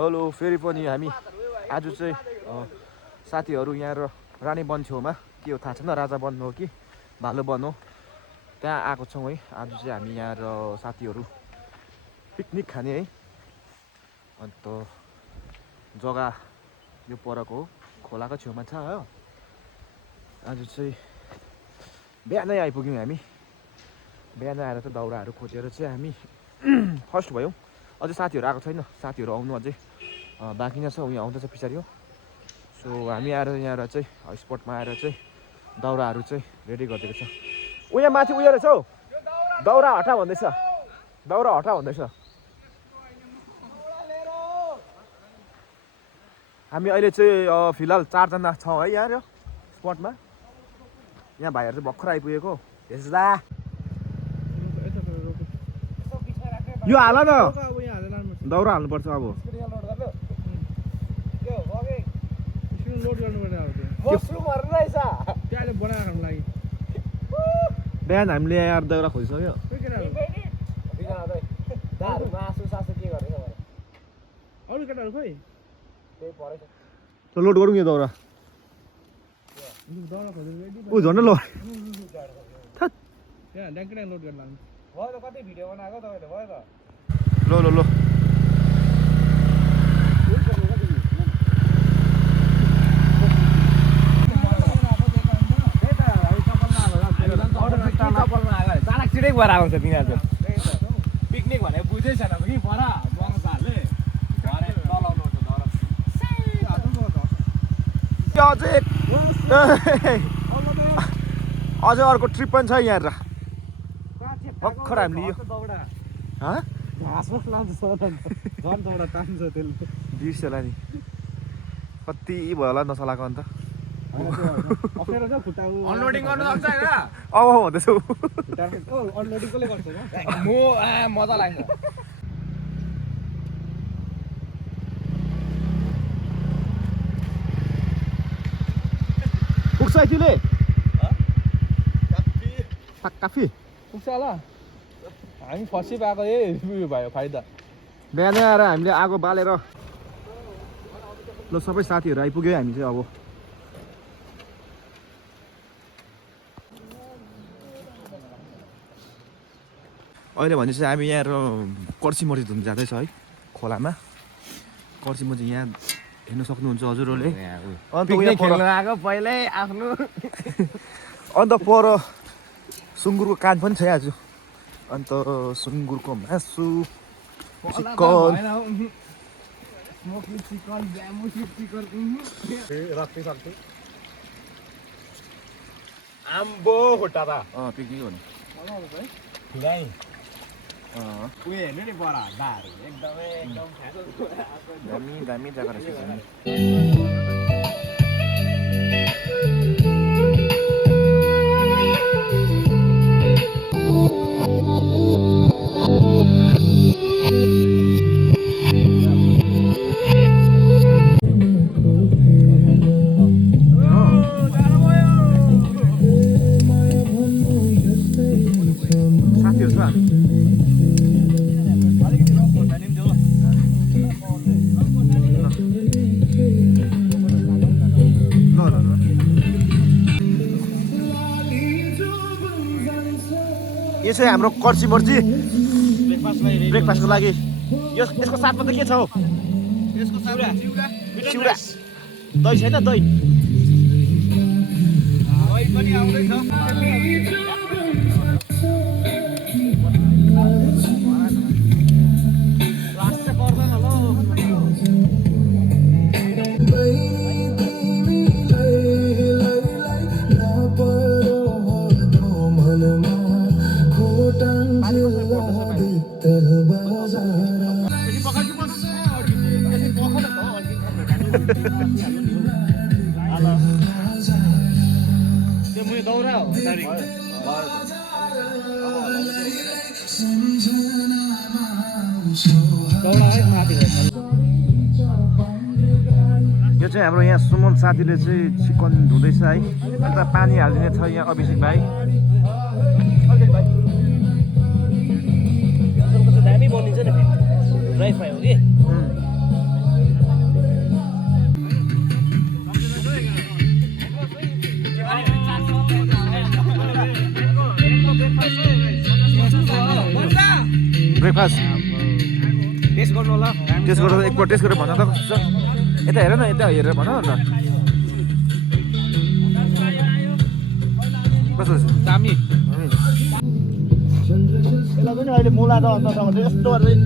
Hello फेरि पनि हामी आज चाहिँ साथीहरू यहाँ र रानी वन छेउमा के हो थाहा छैन राजा वन हो कि भालु वन हो त्यहाँ आएको छौँ है। आज चाहिँ हामी यहाँ र साथीहरू पिकनिक खाने है। अन्त जग्गा यो परको हो खोलाको छेउमा छ हो। आज चाहिँ बिहानै आइपुग्यौँ हामी। बिहानै आएर चाहिँ दाउराहरू खोजेर चाहिँ हामी फर्स्ट भयौँ। अझै साथीहरू आएको छैन, साथीहरू आउनु अझै बाँकी नै छ, उयो आउँदैछ पछाडि हो। सो हामी आएर यहाँ चाहिँ स्पटमा आएर चाहिँ दाउराहरू चाहिँ रेडी गरिदिएको छ। उयो माथि उयो रहेछ हौ, दाउरा हटा भन्दैछ, दाउरा हटा भन्दैछ। हामी अहिले चाहिँ फिलहाल 4 जना छौँ है यहाँ स्पटमा। यहाँ भाइहरू चाहिँ भर्खर आइपुगेको। हेर्दा यो हाल न, दाउरा हाल्नुपर्छ अब। बिहान हामीले यहाँ दाउरा खोजिसक्यो। लोड गरौँ यो दाउरा। ऊ झन्डै लो लो लो लो चिडै भएर आउँछ तिनीहरू पिकनिक भनेको बुझ्दै छैन कि पर बङ्गालले अझै अर्को ट्रिप पनि छ यहाँ भर्खर हामीले यो बिर्सेला नि कति भयो होला नचलाएको अन्त। अनलोडिङ गर्नु सक्छ हैन? अब भन्दैछु अनलोडिङ कसले गर्छ म मजा लाग्छ। पुग्छ तिमीले काफी पुग्छ होला। हामी फसी पाएको उयो भयो फाइदा। बिहानै आएर हामीले आगो बालेर ल सबै साथीहरू आइपुग्यो। हामी चाहिँ अब अहिले भने चाहिँ हामी यहाँ कर्ची मर्जी धुम्न जाँदैछ है खोलामा। कर्ची मर्जी यहाँ हेर्न सक्नुहुन्छ हजुरहरूले। अन्त पर सुँगुरको कान पनि छ आज। अन्त सुँगुरको मासु, चिकन, आम्बो खुट्टा त पिकनिक हो नि उयो हेर्नु नि बडा हड्डाहरू एकदमै दामी दामी जग्गा रहेछ। साथीहरू छ यो चाहिँ हाम्रो कर्ची मर्जी ब्रेकफास्टको लागि। यसको साथमा त के छ हौ? चिउरा दही छैन? दही पनि आउँदैछ। यो चाहिँ हाम्रो यहाँ सुमन साथीले चाहिँ चिकन धुँदैछ है। अन्त पानी हालिदिने छ यहाँ अभिषेक भाइ। दामी बनिन्छ नि ड्राई फ्राई हो कि टेस्ट गर्नु होला टेस्ट गरेर एकपल्ट टेस्ट गरेर भन त कस्तो छ यता हेर न यता हेरेर भन न कस्तो छ दामी यसलाई पनि अहिले मुला र अन्नसँग चाहिँ यस्तो गरेर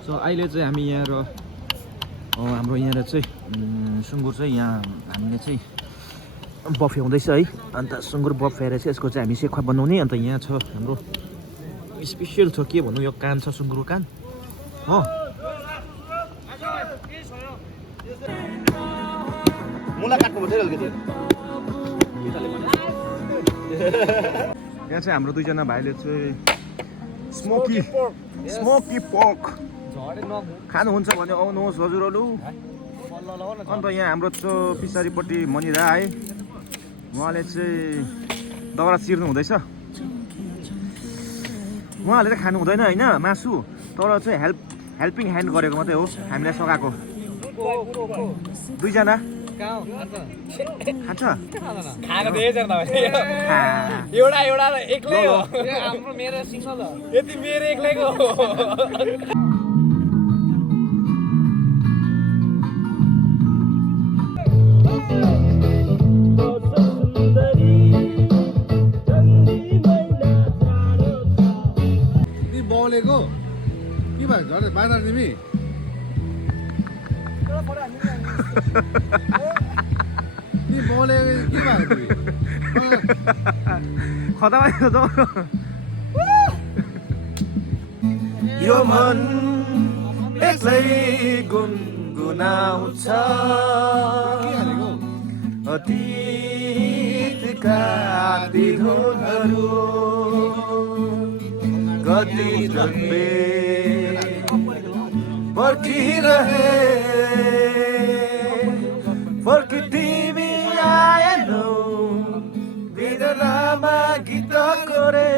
सो अहिले चाहिँ हामी यहाँ र हाम्रो यहाँ चाहिँ सुँगुर चाहिँ यहाँ हामीले चाहिँ बफे हुँदैछ है अन्त सुँगुर बफेर चाहिँ यसको चाहिँ हामी सेखुवा बनाउने अन्त यहाँ छ हाम्रो स्पेसियल छ के भन्नु यो कान छ सुँगुरको कान हो मुला काट्नु पर्छ अलिकति यहाँ चाहिँ हाम्रो दुईजना भाइले चाहिँ स्मोकी पोर्क खानुहुन्छ भने आउनुहोस् हजुरहरू अन्त यहाँ हाम्रो पछाडिपट्टि मनिरा है उहाँले चाहिँ दाउरा चिर्नु हुँदैछ उहाँले चाहिँ खानु हुँदैन होइन मासु तर चाहिँ हेल्पिङ ह्यान्ड गरेको मात्रै हो हामीलाई सघाएको दुईजना खान्छ खाएको धेरैजना एउटा एउटा एक्लै हो हाम्रो मेरो सिंगल हो यति मेरो एक्लैको हो बलेको के भयो झन् बाजार तिमी बलेको के भयो खतरा यो मन एक्लै गुनगुनाउँछ अतीतका दिनहरू कति जन्मे पर्खिरहे फर्की तिमी आएनौ वेदनामा गीत कोरे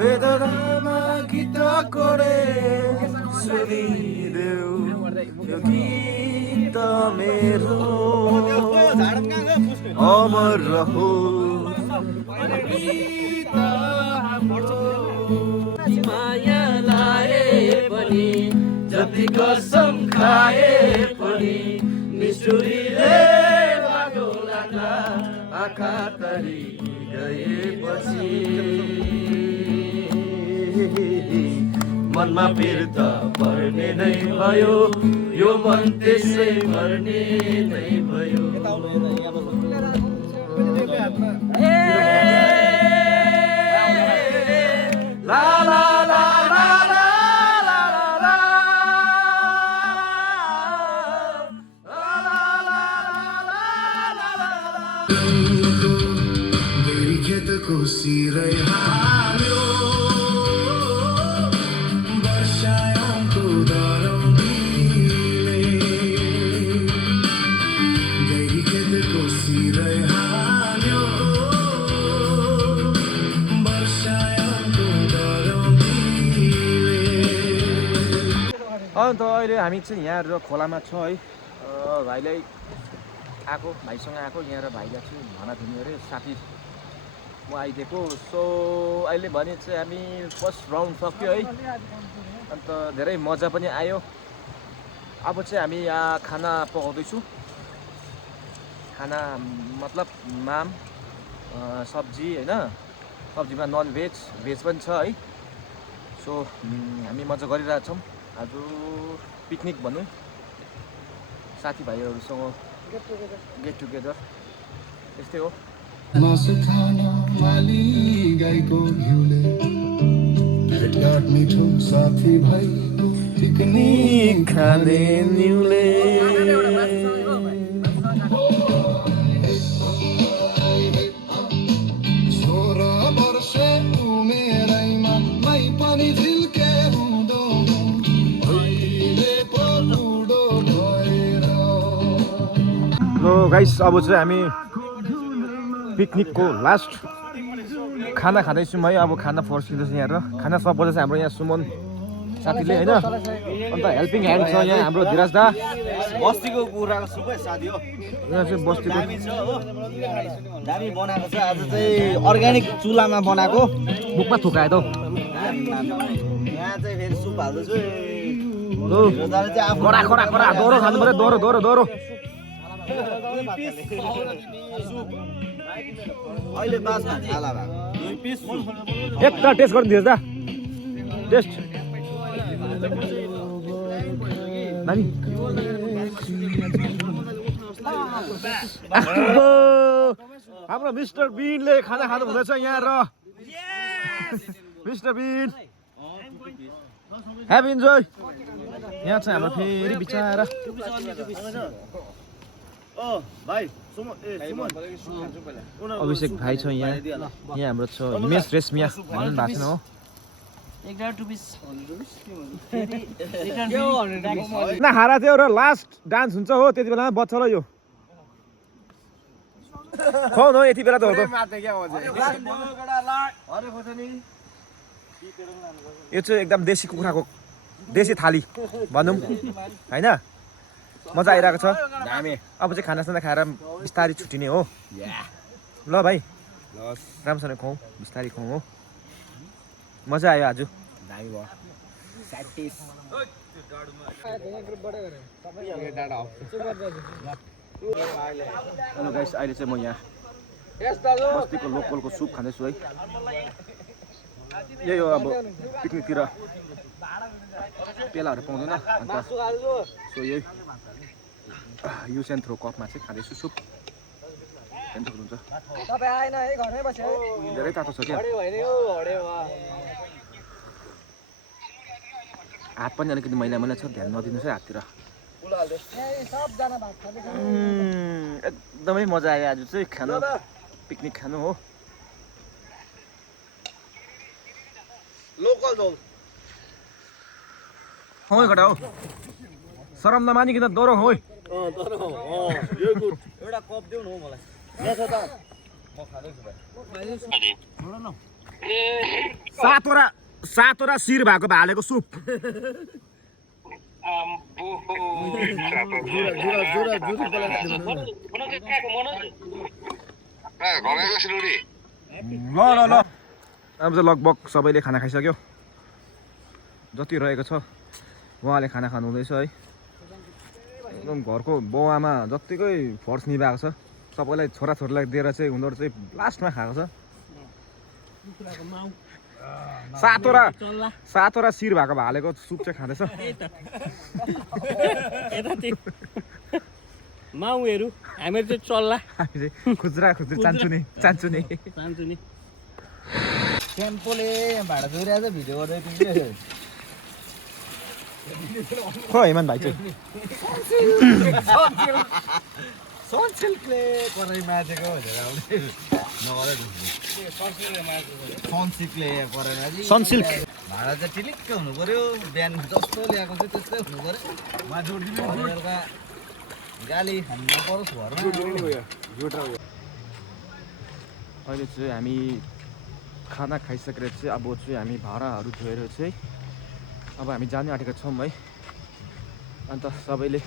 वेदनामा गीत कोरे सुनिदेऊ यो गीत मेरो अमर रहोस् माया लाए पनि जति कसम खाए पनि निष्ठुरीले बाटो लाग्ला आँखा तरी गएपछि मनमा फिर्ता पर्ने नै भयो यो मन त्यसै मर्ने नै भयो ला ला ला ला ला ला ला खेतको सिरै हाल्यो वर्षायामको दरौलीले गैरी खेतको सिरै हाल्यो वर्षायामको दरौलीले अन्त अहिले हामी चाहिँ यहाँ खोलामा छ है भाइलाई आएको भाइसँग आएको यहाँ र भाइलाई चाहिँ भना दिने अरे साथी म आइदिएको सो अहिले भने चाहिँ हामी फर्स्ट राउन्ड सक्यो है अन्त धेरै मजा पनि आयो अब चाहिँ हामी यहाँ खाना पकाउँदैछु खाना मतलब माम सब्जी होइन सब्जीमा नन भेज भेज पनि छ है सो हामी मजा गरिरहेछौँ आज पिकनिक भनौँ साथीभाइहरूसँग गेट टुगेदर यस्तै हो मासु खान माली गाईको घिउले भेटघाट मिठो साथी भाइ पिकनिक खाने निउले छोरा वर्षे उमेरैमा मै पनि झिल्के हुँदो अहिले पो बुढो भएर लो गाइस अब चाहिँ हामी पिकनिकको लास्ट खाना खाँदैछौँ है अब खाना फर्किँदैछ यहाँ र खाना सबैले चाहिँ हाम्रो यहाँ सुमन साथीले होइन अन्त हेल्पिङ ह्यान्ड छ यहाँ हाम्रो धीरज दा बस्तीको कुखुराको सुप है साथी हो यहाँ चाहिँ बस्तीको दामी छ हो दामी बनाएको छ आज चाहिँ अर्ग्यानिक चुलामा बनाएको मुखमा थुकायो त हौ। यहाँ चाहिँ फेरि सुप हाल्दैछु लु कडा कडा कडा दोहोरो खानु पर्यो दोहोरो दोहोरो दोहोरो अहिले बासमा छाला भएको 2 पिस एकताल टेस्ट गर्नु धीरज दा टेस्ट नानी हाम्रो मिस्टर बिनले खाना खानु हुँदैछ यहाँ र मिस्टर बिन ह्याभ इन्जोय यहाँ चाहिँ हाम्रो फेरि बिचारा भाइ अभिषेक भाइ छ यहाँ यहाँ हाम्रो छ हिमेश रेशमिया भन्नु भएको छैन हो हारा थियो र लास्ट डान्स हुन्छ हो त्यति बेला बच्छ ल यो खुवाउनु हो यति बेला त हो त यो चाहिँ एकदम देशी कुखुराको देशी थाली भनौँ होइन मजा आइरहेको छ अब चाहिँ खानासाना खाएर बिस्तारै छुट्टिने हो ल भाइ राम्रोसँग खुवाउँ बिस्तारै खुवाउँ हो मजा आयो आज हेलो गाइस अहिले चाहिँ म यहाँ बस्तीको लोकलको सुप खाँदैछु है यही हो अब पिकनिकतिर पेलाहरू पाउँदैन अन्त सो यही युज एन्ड थ्रो कपमा चाहिँ खाँदैछु सुप हुन्छ धेरै तातो छ क्या हात पनि अलिकति मैला मैला छ ध्यान नदिनुहोस् है हाततिर एकदमै मजा आयो आज चाहिँ खानु पिकनिक खानु हो लोकल झोल हो घटा हो शरम नमानिकन दोहोरो हो एउटा कप देऊ न हो मलाई यहाँ छ त म खाँदैछु भाइ सातवटा शिर भएको भालेको सुप ल अब चाहिँ लगभग सबैले खाना खाइसक्यो जति रहेको छ उहाँले खाना खानु हुँदैछ है एकदम घरको बाउ आमा जत्तिकै फर्स निभाएको छ सबैलाई छोराछोरीलाई दिएर चाहिँ उनीहरू चाहिँ लास्टमा खाएको छ सातवटा शिर भएको भालेको सुप चाहिँ खाँदैछ माउहरू हामीहरू चाहिँ चल्ला हामी चाहिँ खुद्रा चान्छु नि टेम्पोले भाडा जोइरहेको छ भिडियो गर्दै तिमीले खो हेमन भाइ चाहिँ सनसिल्कले कराई माझेको भनेर आउने सनसिल्कले कराई माझी सनसिल्क भाडा चाहिँ टिलिक्क हुनु पर्यो बिहान जस्तो ल्याएको चाहिँ त्यस्तै हुनु पर्यो बेलुका गाली खानु नपरोस् घरमा अहिले चाहिँ हामी खाना खाइसकेर चाहिँ अब चाहिँ हामी भाँडाहरू धोएर चाहिँ अब हामी जाने आँटेका छौँ है अन्त सबैले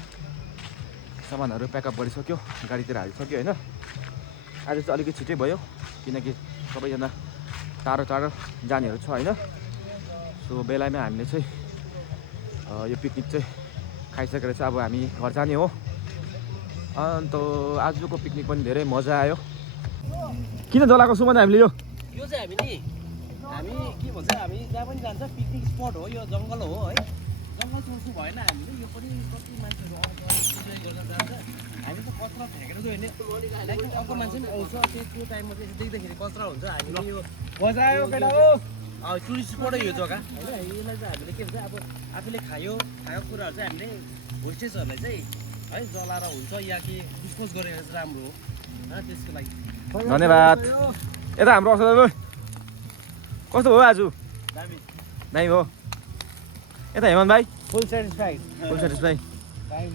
सामानहरू प्याकअप गरिसक्यो गाडीतिर हालिसक्यो होइन आज चाहिँ अलिकति छिटै भयो किनकि सबैजना टाढो टाढो जानेहरू छ होइन सो बेलामा हामीले चाहिँ यो पिकनिक चाहिँ खाइसकेर चाहिँ अब हामी घर जाने हो अन्त आजको पिकनिक पनि धेरै मजा आयो किन जलाएको सुमन हामीले यो चाहिँ हामी के भन्छ हामी जहाँ पनि जान्छ पिकनिक स्पट हो यो जङ्गल हो है जङ्गल सोच्नु भएन हामीले यो पनि कति मान्छेहरू इन्जोय गर्न जान्छ हामी त कचरा फ्याँकेर गयो भने अर्को मान्छे पनि आउँछ त्यो टाइममा चाहिँ देख्दाखेरि कचरा हुन्छ हामीले यो बजायो केटा हो टुरिस्ट स्पटै यो जग्गा होइन यसलाई चाहिँ हामीले के भन्छ अब आफूले खाएको कुराहरू चाहिँ हामीले होस्टेजहरूलाई चाहिँ है जलाएर हुन्छ या के डिस्पोज गरेर चाहिँ राम्रो हो होइन त्यसको लागि धन्यवाद यता हाम्रो असर कस्तो भयो आज दामी हो यता हेमन भाइ फुल सेटिस्फाइड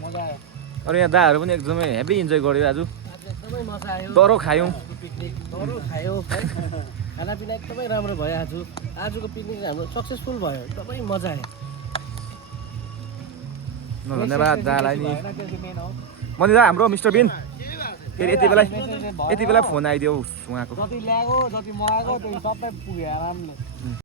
मजा आयो अरू यहाँ दाहरू पनि एकदमै हेभी इन्जोय गर्यो आज एकदमै मजा आयो दरो खायौँ पिकनिक दरो खायो खानापिना एकदमै राम्रो भयो आजको पिकनिक हाम्रो सक्सेसफुल भयो एकदमै मजा आयो धन्यवाद दालाई नि मन्दिर हाम्रो मिस्टर बिन फेरि यति बेला फोन आइदियो उहाँको जति ल्याएको जति मगाएको त्यो सबै पुग्यो आरामले